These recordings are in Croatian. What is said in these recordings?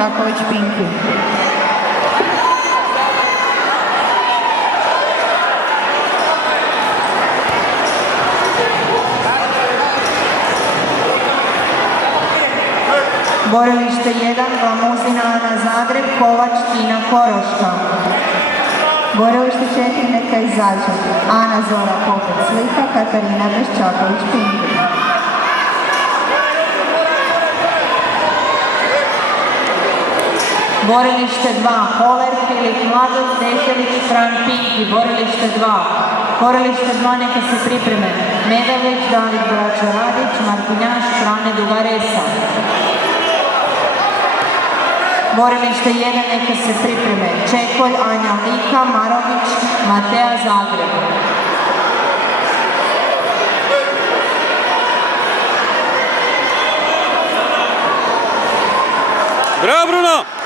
Čaković Pinki. Borilište 1, Glamuzina Ana Zagreb, Kovač Tina Koroška. Borilište 4, Neka izađe, Ana Zora Popec Lika, Katarina Beščaković Pinki. Borilište 2, Holer, Filip Mladov, Dešelić, Fran Pinki. Borilište 2. Borilište 2, neka se pripreme Medović, David Braća Radić, Martinjaš, Frane Dugaresa. Borilište 1, neka se pripreme Čekolj, Anja Lika, Marović, Mateja Zagreb. Bravo, Bruno!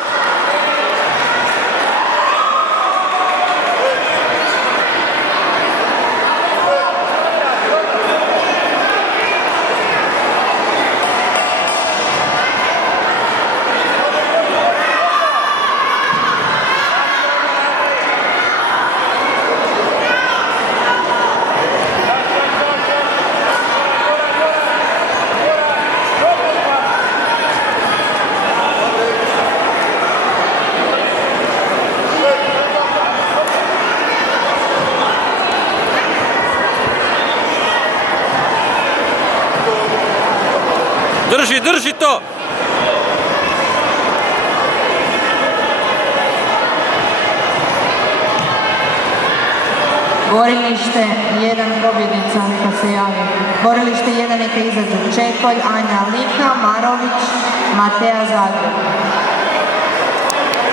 Drži to! Borilište 1, pobjednica neka se javi. Borilište 1, neka izađu Čekolj, Anja Lika, Marović, Mateja Zagreb.